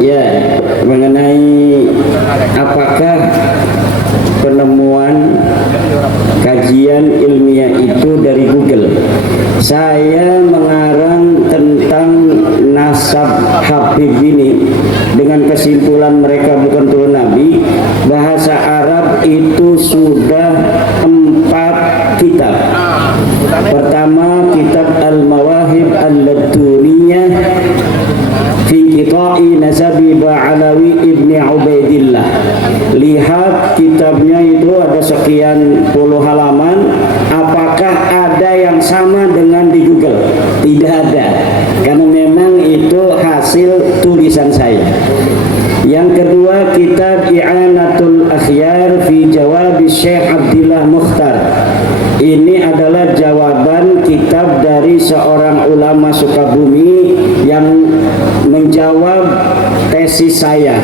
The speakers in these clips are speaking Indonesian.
Ya, mengenai apakah penemuan kajian ilmiah itu dari Google. Saya mengarang tentang nasab Habib ini dengan kesimpulan mereka bukan turun Nabi. Bahasa Arab itu sudah 4 kitab. Pertama, kitab Al-Mawahib Al-Laduniyah fi Qita'i Nasabi Ba'alawi Ibni Ubaidillah. Lihat kitabnya itu ada sekian puluh halaman. Apakah ada yang sama dengan di Google? Tidak ada, karena memang itu hasil tulisan saya. Yang kedua, kitab I'anatul Akhyar fi Jawab Syekh Abdillah Mukhtar. Ini adalah jawaban kitab dari seorang ulama Sukabumi yang menjawab tesis saya.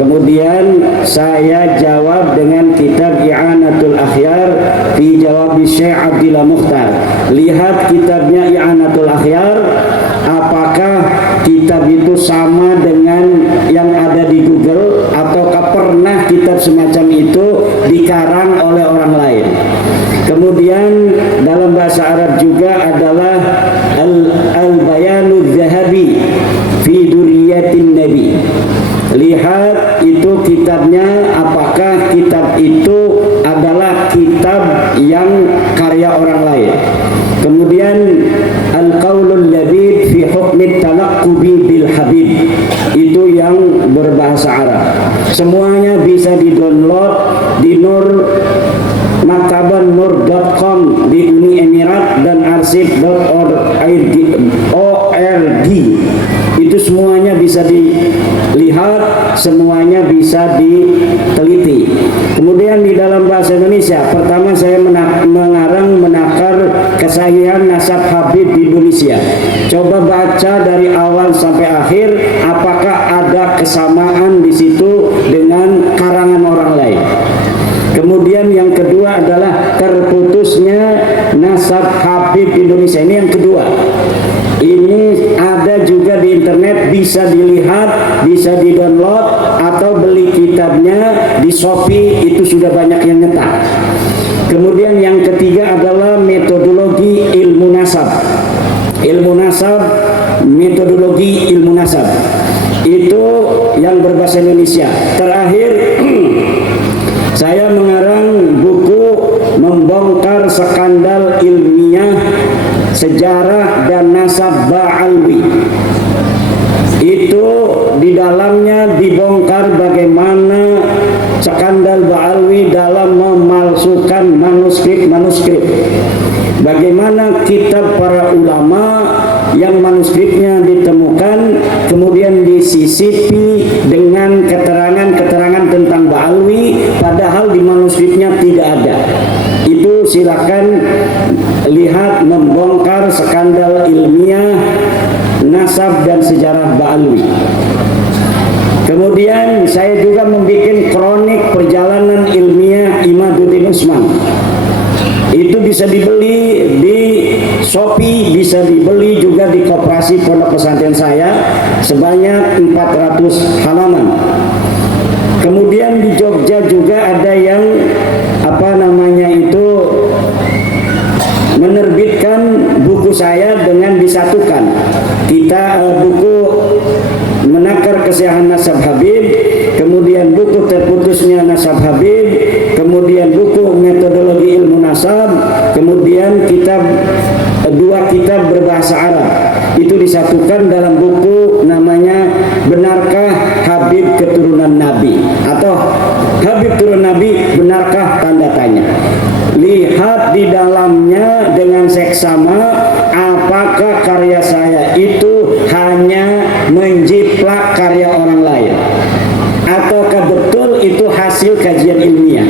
Kemudian saya jawab dengan kitab I'anatul Akhyar fi Jawab Syekh Abdillah Mukhtar. Lihat kitabnya I'anatul Akhyar, apakah kitab itu sama dengan yang ada di Google, ataukah pernah kitab semacam itu dikarang oleh orang lain. Kemudian dalam bahasa Arab juga adalah Al-Bayanu Zahabi fi Duriyatin Nabi. Lihat itu kitabnya, apakah kitab itu adalah kitab yang karya orang lain. Kemudian Al-Qaulul Labid fi Hukmi Talaqqubi bil Habib, itu yang berbahasa Arab. Semuanya bisa di-download di maktaban.nur.com di Uni Emirat dan arsip.org. Itu semuanya bisa dilihat, semuanya bisa diteliti. Kemudian di dalam bahasa Indonesia, pertama saya menakar kesahihan nasab Habib di Indonesia. Coba baca dari awal sampai akhir, apakah ada kesamaan di situ dengan karangan orang lain. Kemudian yang kedua adalah terputusnya nasab Habib Indonesia. Ini yang kedua. Ini ada juga di internet, bisa dilihat, bisa di-download, atau beli kitabnya di Shopee, itu sudah banyak yang nyetak. Kemudian yang ketiga adalah metodologi ilmu nasab. Ilmu nasab, metodologi ilmu nasab. Itu yang berbahasa Indonesia. Terakhir, saya mengarang buku membongkar skandal ilmiah sejarah dan nasab Ba'alwi. Itu di dalamnya dibongkar bagaimana skandal Ba'alwi dalam memalsukan manuskrip. Bagaimana kitab para ulama yang manuskripnya ditemukan kemudian disisipi dengan keterangan-keterangan tentang Ba'alwi, padahal di manuskripnya tidak ada. Itu silakan lihat membongkar skandal ilmiah nasab dan sejarah Ba'alwi. Kemudian saya juga membuat kronik perjalanan ilmiah Imaduddin Usman. Itu bisa dibeli di Shopee, bisa dibeli juga di koperasi pondok pesantren saya, sebanyak 400 halaman. Kemudian di Jogja juga ada yang menerbitkan buku saya dengan disatukan. Buku menakar kesiahan nasab Habib, kemudian buku terputusnya nasab Habib, kemudian buku metodologi ilmu nasab, kemudian dua kitab berbahasa Arab. Itu disatukan dalam buku namanya Benarkah Habib Keturunan Nabi, atau Habib Turun Nabi Benarkah Tanda Tanya. Lihat di dalamnya dengan seksama, apakah karya saya itu hanya menjiplak karya orang lain, ataukah betul itu hasil kajian ilmiah.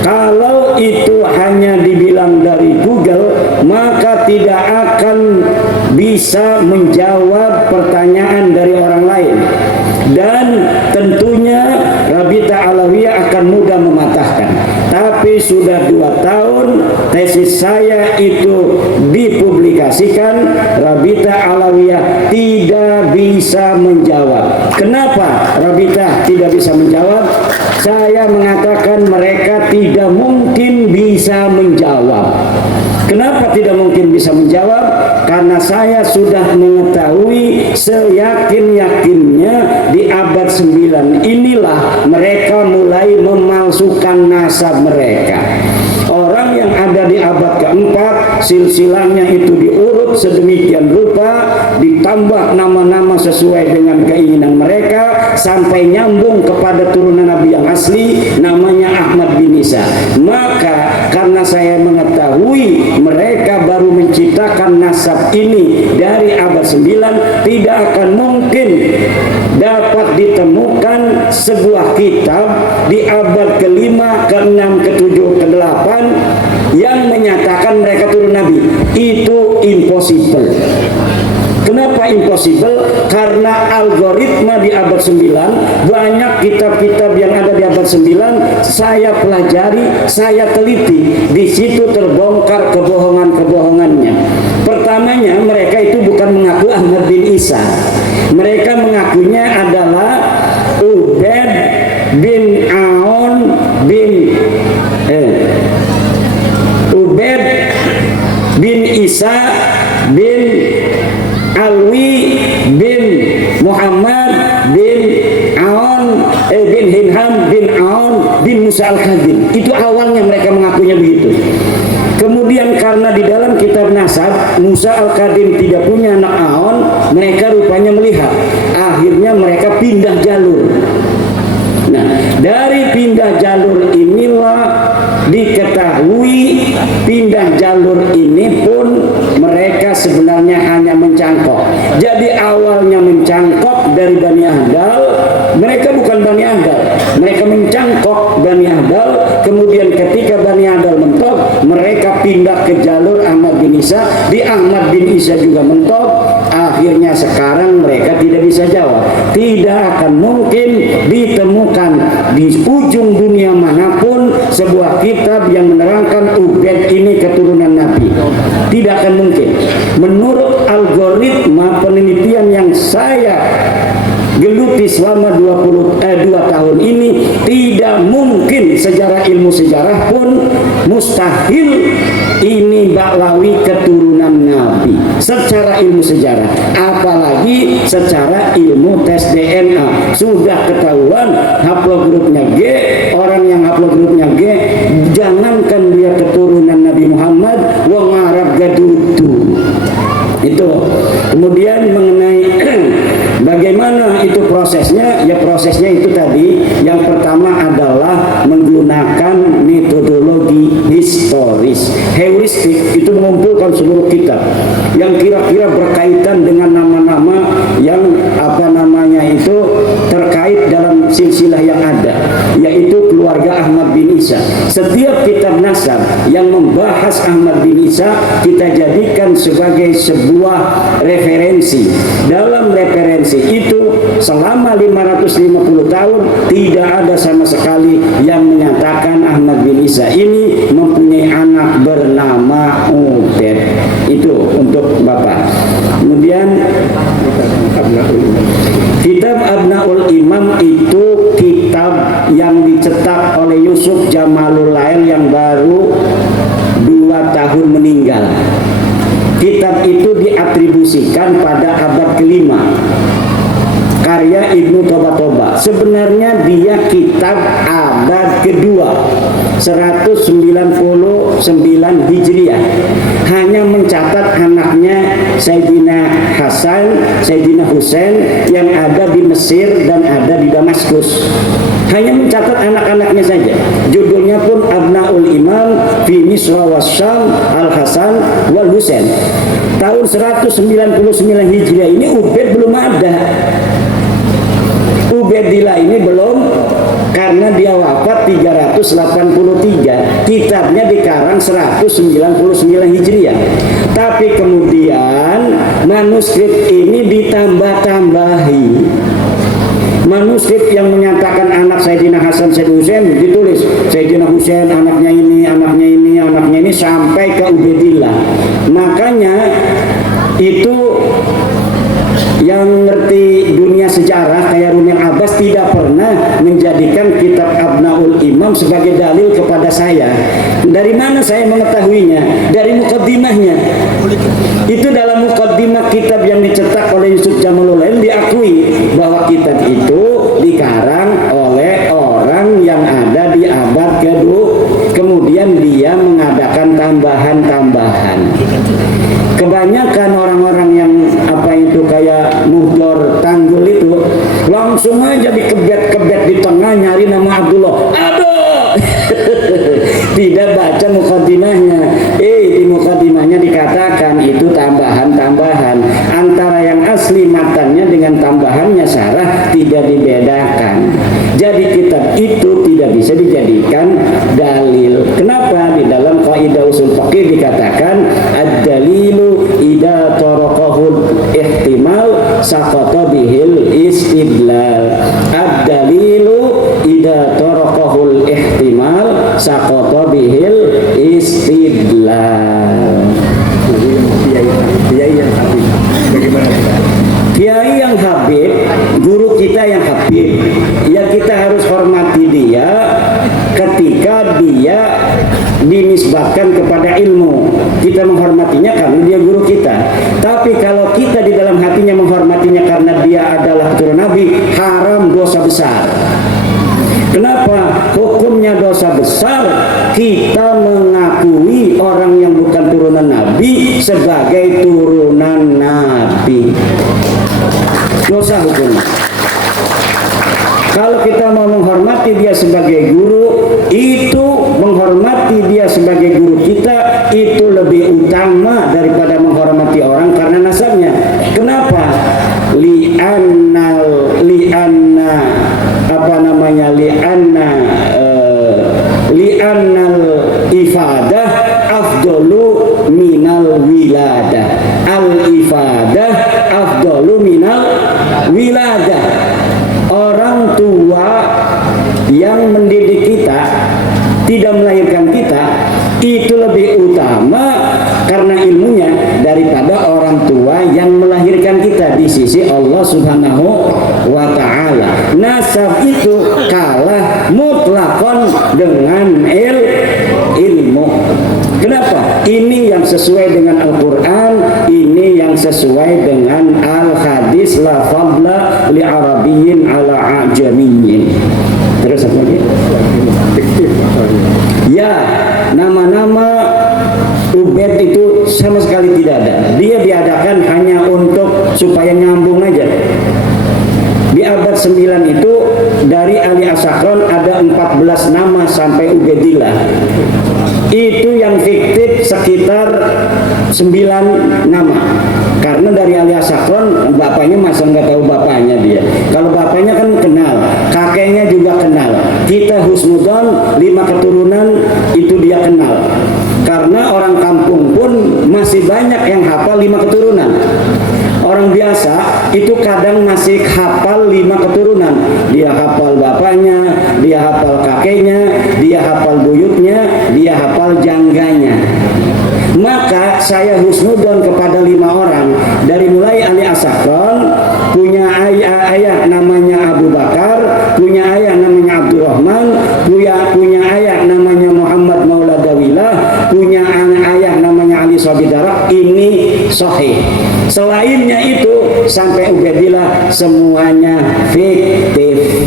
Kalau itu hanya dibilang dari Google, maka tidak akan bisa menjawab pertanyaan dari orang lain, dan tentunya Rabita Alawiyah akan mudah mematahkan. Tapi sudah 2 tahun tesis saya itu dipublikasikan, Rabita Alawiyah tidak bisa menjawab. Kenapa Rabita tidak bisa menjawab? Saya mengatakan mereka tidak mungkin bisa menjawab. Kenapa tidak mungkin bisa menjawab? Karena saya sudah mengetahui seyakin-yakinnya di abad 9 inilah mereka mulai memalsukan nasab mereka. Orang yang ada di abad keempat, silsilahnya itu diurut sedemikian rupa, ditambah nama-nama sesuai dengan keinginan mereka, sampai nyambung kepada turunan Nabi yang asli, namanya Ahmad bin Isa. Maka karena saya mengetahui mereka baru menciptakan nasab ini dari abad 9, tidak akan mungkin dapat ditemukan sebuah kitab di abad ke-5, ke-6, ke-7, ke-8 yang menyatakan mereka turun Nabi. Itu impossible. Kenapa impossible? Karena algoritma di abad 9, banyak kitab-kitab yang ada di abad 9 saya pelajari, saya teliti. Di situ terbongkar kebohongan-kebohongannya. Pertamanya mereka itu bukan mengaku Ahmad bin Isa. Mereka mengakunya adalah Ubaid bin Aun bin Ubaid bin Isa bin Alwi bin Muhammad bin Aun bin Hinham bin Aun bin Musa al-Kadhim. Itu awalnya mereka mengakunya begitu. Kemudian karena di dalam kitab nasab Musa al-Kadhim tidak punya anak Aun, mereka rupanya melihat. Akhirnya mereka pindah jalur. Nah, dari pindah jalur inilah diketahui pindah jalur ini pun mereka sebenarnya hanya mencangkok. Jadi awalnya mencangkok dari Bani Ahdal, mereka bukan Bani Ahdal, mereka mencangkok Bani Ahdal. Kemudian ketika Bani Ahdal mentok, mereka pindah ke jalur Ahmad bin Isa. Di Ahmad bin Isa juga mentok. Akhirnya sekarang mereka tidak bisa jawab. Tidak akan mungkin ditemukan di ujung dunia manapun sebuah kitab yang menerangkan Ubaid ini keturunan Nabi. Tidak akan mungkin. Menurut algoritma penelitian yang saya geluti selama 2 tahun ini, tidak mungkin sejarah ilmu sejarah pun mustahil ini Ba'lawi keturunan Nabi secara ilmu sejarah, apalagi secara ilmu tes DNA. Sudah ketahuan haplogrupnya G, orang yang haplogrupnya G, jangankan dia keturunan Nabi Muhammad, wong Arab gadudu. Itu. Kemudian mengenai bagaimana itu prosesnya, ya prosesnya itu tadi, yang pertama adalah menggunakan metodologi historis. Heuristik itu mengumpulkan seluruh kitab yang kira-kira berkaitan dengan nama-nama yang itu terkait dalam silsilah yang ada, yaitu keluarga Ahmad bin Isa. Setiap kitab nasab yang membahas Ahmad bin Isa kita jadikan sebagai sebuah referensi. Dalam referensi itu selama 550 tahun tidak ada sama sekali yang menyatakan Ahmad bin Isa ini mempunyai anak bernama Ubaid. Itu untuk Bapak. Kemudian kitab Abnaul Imam itu kitab yang dicetak oleh Yusuf Jamalul Lail yang baru 2 tahun meninggal. Kitab itu diatribusikan pada abad ke-5, karya Ibnu Toba. Sebenarnya dia kitab abad kedua, 199 Hijriah. Hanya mencatat anaknya Sayyidina Hasan, Sayyidina Husain yang ada di Mesir dan ada di Damaskus. Hanya mencatat anak-anaknya saja. Judulnya pun Abnaul Imam fi Misra wasyam Al-Hasan wal Husain. Tahun 199 Hijriah ini Ubaid belum ada. Ubaidillah ini belum, karena dia wafat 383. Kitabnya dikarang 199 Hijriah. Tapi kemudian manuskrip ini ditambah-tambahi. Manuskrip yang menyatakan anak Sayyidina Hasan Sayyidina Husain ditulis Sayyidina Husain anaknya ini, anaknya ini, anaknya ini sampai ke Makanya itu yang ngerti dunia sejarah kayak Rumil Abbas tidak pernah menjadikan kitab Abnaul Imam sebagai dalil kepada saya. Dari mana saya mengetahuinya? Dari mukaddimahnya. Itu dalam mukaddimah kitab yang dicetak oleh Yusuf Jamaluddin diakui bahwa kitab itu dikarang oleh orang yang ada di abad kedua. Kemudian dia mengadakan tambahan-tambahan. Kebanyakan orang-orang yang apa itu kayak muhdor tanggul itu langsung aja dikebet-kebet di tengah nyari nama Abdullah. Aduh, tidak baca mukaddimahnya. Di mukaddimahnya dikatakan itu tambahan-tambahan. Antara yang asli matanya dengan tambahannya syarah tidak dibedakan. Jadi kitab itu tidak bisa dijadikan dalil. Kenapa? Di dalam kaidah usul fiqih dikatakan ad-dalilu idza taraqahul ihtimal saqata bihil istidlal. Ad-dalilu idza taraqahul ihtimal saqata bihil istidlal. Kiai yang habib. Bagaimana? Kiai yang habib, guru kita yang habib, ya kita harus hormati dia ketika dia dinisbahkan kepada ilmu. Kita menghormatinya karena dia guru kita. Tapi kalau kita di dalam hatinya menghormatinya karena dia adalah keturunan Nabi, haram, dosa besar. Kenapa? Hukumnya dosa besar kita mengakui orang yang bukan turunan Nabi sebagai turunan Nabi. Dosa hukumnya. Kalau kita mau menghormati dia sebagai guru, itu menghormati dia sebagai guru kita itu lebih utama daripada menghormati orang karena nasabnya. Kenapa? Li'anna li'annal ifadah afdalu minal wiladah. Al ifadah afdalu minal wiladah. Orang tua yang mendidik kita, tidak melahirkan kita, itu lebih utama karena ilmunya daripada orang tua yang melahirkan kita di sisi Allah Subhanahu wa ta'ala. Nasab itu kalah mutlakon dengan ilmu. Kenapa? Ini yang sesuai dengan Al-Quran, ini yang sesuai dengan Al-Hadis, la fadla li arabiyyin ala ajamiyyin. Terus apa lagi? Ya, nama-nama Ubed itu sama sekali tidak ada. Dia diadakan hanya untuk supaya nyambung aja. Di abad 9 itu dari Ali Asakron ada 14 nama sampai Ubedillah. Itu yang fiktif sekitar 9 nama. Karena dari Ali Asakron bapaknya masa nggak tahu bapaknya dia. Kalau bapaknya kan kenal, kakeknya juga kenal. Kita husnudon 5 keturunan itu dia kenal. Karena orang kampung pun masih banyak yang hafal 5 keturunan. Orang biasa itu kadang masih hafal 5 keturunan. Dia hafal bapaknya, dia hafal kakeknya, dia hafal buyutnya, dia hafal jangganya. Maka saya husnudon kepada 5 orang. Dari mulai Ali Asakron, punya ayah namanya Abu Bakar, punya ayah namanya Abdurrahman, punya ayah namanya Muhammad Maula Dawilah, punya ayah namanya Ali Sabidara. Ini sahih. Selainnya itu sampai Ubedillah semuanya fiktif.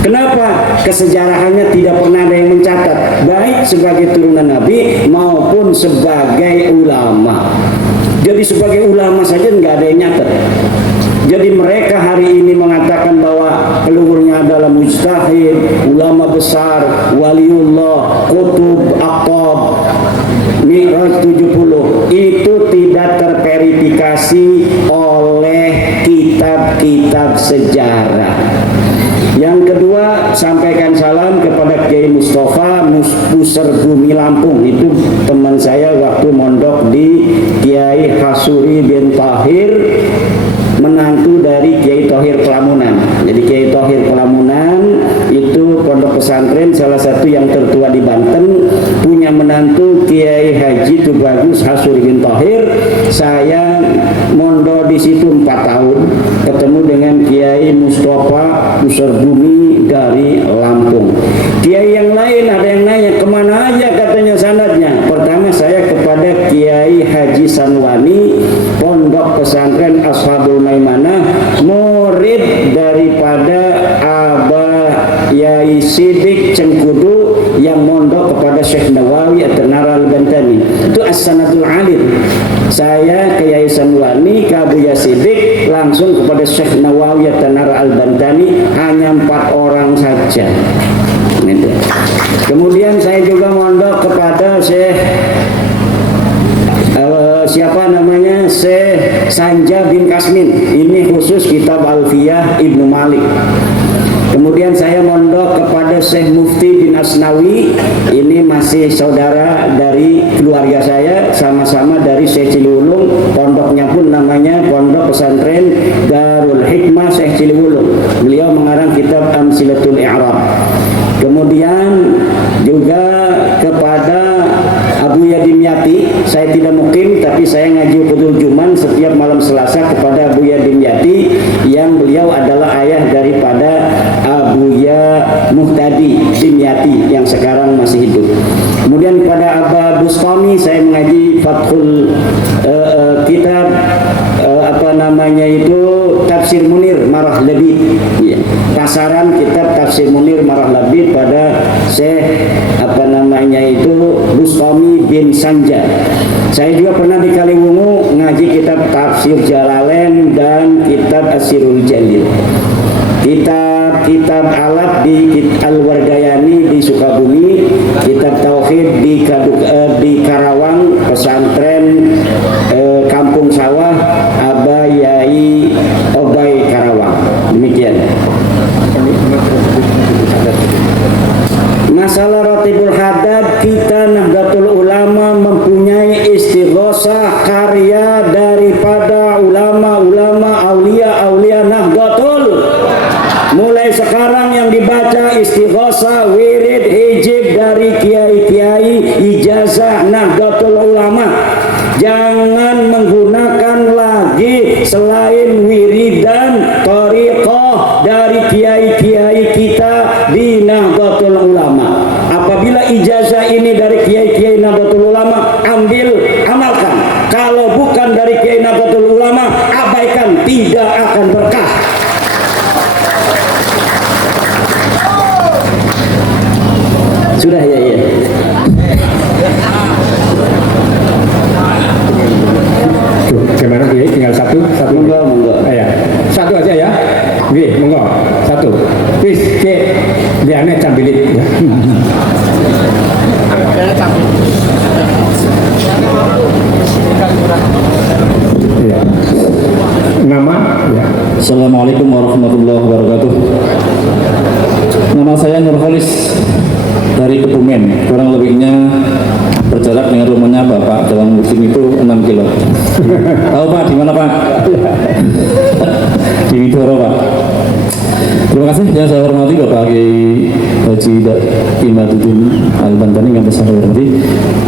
Kenapa? Kesejarahannya tidak pernah ada yang mencatat, baik sebagai turunan Nabi maupun sebagai ulama. Jadi sebagai ulama saja nggak ada yang nyatat. Jadi mereka hari ini mengatakan bahwa leluhurnya adalah mujtahid, ulama besar, waliullah, kutub, aqtab, Mi'raj 70. Itu tidak terverifikasi oleh kitab-kitab sejarah. Yang kedua, sampaikan salam kepada Kiai Mustafa Puser Bumi Lampung. Itu teman saya waktu mondok di Kiai Hasuri bin Tahir, menantu dari Kiai Thohir Pelamunan. Jadi Kiai Thohir Pelamunan itu pondok pondok pesantren salah satu yang tertua di Banten, punya menantu Kiai Haji Tubagus Hasuri bin Thohir. Saya mondok di situ 4 tahun, ketemu dengan Kiai Mustafa Bumi dari Lampung. Kiai yang lain ada yang nanya kemana aja katanya sanadnya. Pertama saya kepada Kiai Haji Sanwani, pondok pesantren Ashabul Maimanah, murid daripada Abah Yai Sidik Cengkudu yang mondok kepada Syekh Nawawi At-Tanara Al-Bantani. Itu as-sanadul alim. Saya ke Yai Sanwani, ke Abu Yai Sidik, langsung kepada Syekh Nawawi At-Tanara Al-Bantani, hanya 4 orang saja. Gitu. Kemudian saya juga mondok kepada Syekh siapa namanya, Syekh Sanja bin Kasmin. Ini khusus kitab Alfiyah Ibnu Malik. Kemudian saya mondok kepada Syekh Mufti bin Asnawi. Ini masih saudara dari keluarga saya, sama-sama dari Syekh Ciliwulung. Pondoknya pun namanya Pondok Pesantren Darul Hikmah Syekh Ciliwulung. Beliau mengarang kitab Amsilatul I'rab. Kemudian juga kepada Abu Yadim Yati, saya tidak mukim tapi saya ngaji Qudul Juman setiap malam Selasa kepada Abu Yadim Yati, yang beliau adalah ayah daripada Abu Ya Muhtadi Dimyati yang sekarang masih hidup. Kemudian kepada Aba Bustami saya mengaji Fathul kitab Tafsir Munir Marah Labid, ya. Pasaran kitab Tafsir Munir Marah Labid pada Syekh Bustami bin Sanja. Saya juga pernah di Kaliwungu ngaji kitab Tafsir Jalalain dan kitab Asirul Jalil. Kitab alat di Al-Wardayani di Sukabumi, kitab Tauhid di Karawang, pesantren Kampung Sawah Aba Yai Obai Karawang. Demikian. Masalah Ratibul Hadad, kita Nahdlatul Ulama mempunyai istighosah karya daripada ulama-ulama aulia Nahdlatul. Mulai sekarang yang dibaca istighosah, wirid, hijib dari kiai-kiai ijazah Nahdlatul Ulama. Jangan menggunakan lagi selain wiridan thariqah dari kiai-kiai kita di Nahdlatul Ulama. Apabila ijazah ini dari kiai-kiai Nahdlatul Ulama, ambil, amalkan. Kalau bukan dari kiai Nahdlatul Ulama, abaikan, tidak akan berkah. Sudah ya. Gimana Bi? Tinggal satu. Monggo. Ya. Satu aja ya. Bi, monggo. Satu. Wis, cek. Liane cambilit ya. Ya. Nama ya. Assalamualaikum warahmatullahi wabarakatuh. Nama saya Nurholis dari Kebumen. Kurang lebihnya berjarak dengan rumahnya Bapak dalam musim itu 6 kilo. Tahu Pak, di mana Pak? Di Widoro Pak. Terima kasih yang saya hormati Bapak Kiai Haji Imaduddin Al-Bantani yang besar saya hormati.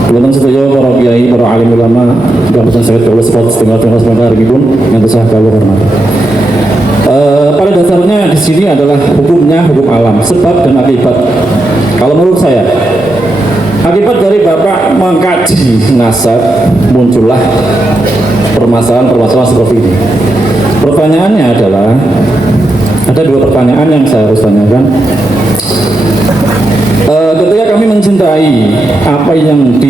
Kemudian sedaya para kiai, para alim ulama yang besar saya hormati setengah hari pun yang besar kami hormati. Pada dasarnya di sini adalah hukumnya hukum alam, sebab dan akibat. Kalau menurut saya, akibat dari Bapak mengkaji nasab, muncullah permasalahan seperti ini. Pertanyaannya adalah, ada dua pertanyaan yang saya harus tanyakan. Ketika kami mencintai apa yang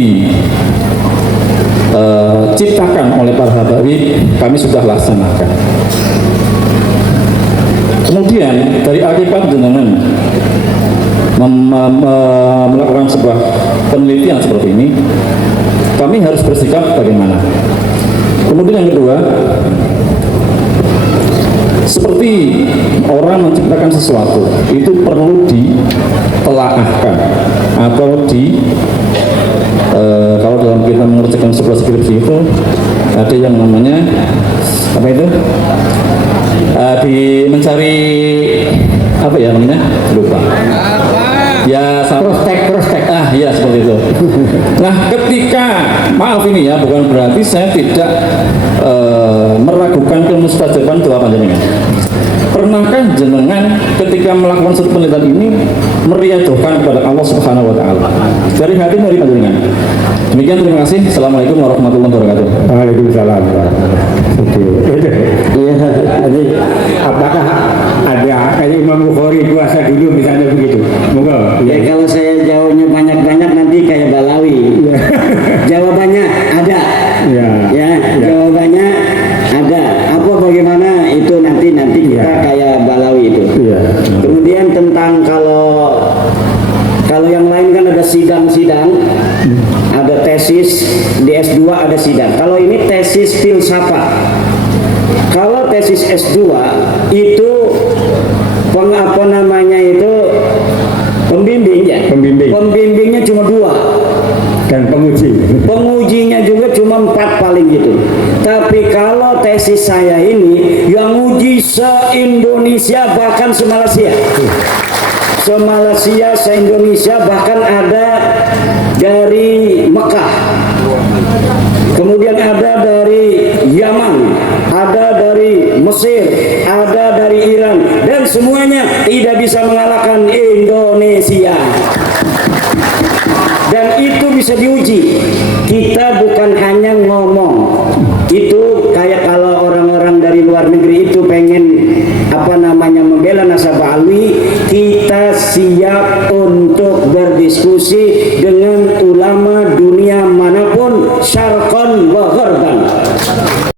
diciptakan oleh para habaib, kami sudah laksanakan. Kemudian dari akibat dengan melakukan sebuah penelitian seperti ini, kami harus bersikap bagaimana. Kemudian yang kedua, seperti orang menciptakan sesuatu itu perlu ditelaahkan atau kalau dalam kita mengerjakan sebuah skripsi itu ada yang namanya apa itu mencari apa ya namanya, lupa, Ya, cross tag. Ah, iya seperti itu. Nah, ketika maaf ini ya, bukan berarti saya tidak meragukan kemustajaban doa panjenengan. Pernahkah jenengan ketika melakukan suatu penelitian ini meriadohkan kepada Allah Subhanahu wa taala? Dari hati dari panjenengan. Demikian, terima kasih. Assalamualaikum warahmatullahi wabarakatuh. Waalaikumsalam. Iya, jadi apakah ada kayak Imam Bukhari puasa dulu misalnya begitu? Moga. Ya, kalau saya jawabnya banyak-banyak nanti kayak Balawi. Jawabannya ada. Ya, jawabannya ada. Apa bagaimana itu nanti kita kayak Balawi itu. Iya. Kemudian tentang kalau yang lain kan ada sidang-sidang, ada tesis di S2 ada sidang. Kalau ini tesis filsafat. Kalau tesis S2 itu pembimbing ya. Pembimbingnya cuma 2. Dan Pengujinya juga cuma 4 paling gitu. Tapi kalau tesis saya ini yang uji se-Indonesia bahkan se-Malaysia. Se-Malaysia, se-Indonesia, bahkan ada dari Mekah. Kemudian ada dari Yaman, ada dari Mesir, ada dari Iran, dan semuanya tidak bisa mengalahkan Indonesia. Dan itu bisa diuji. Kita bukan hanya ngomong. Itu kayak kalau orang-orang dari luar negeri itu pengen membela nasabah alwi, kita siap untuk berdiskusi dengan